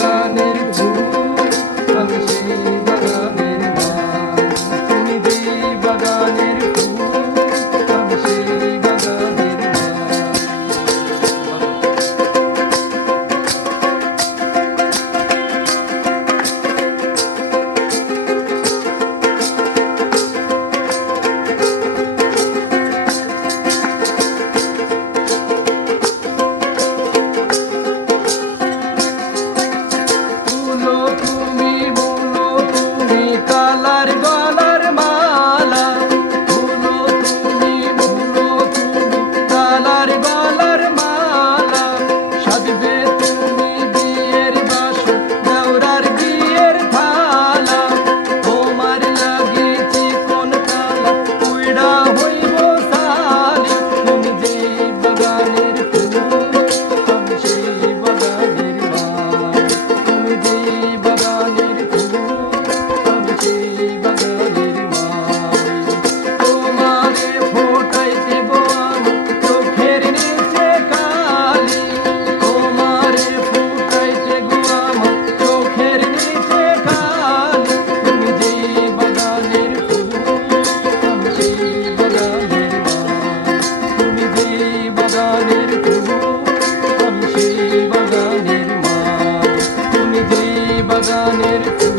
প্রাণে বাগানের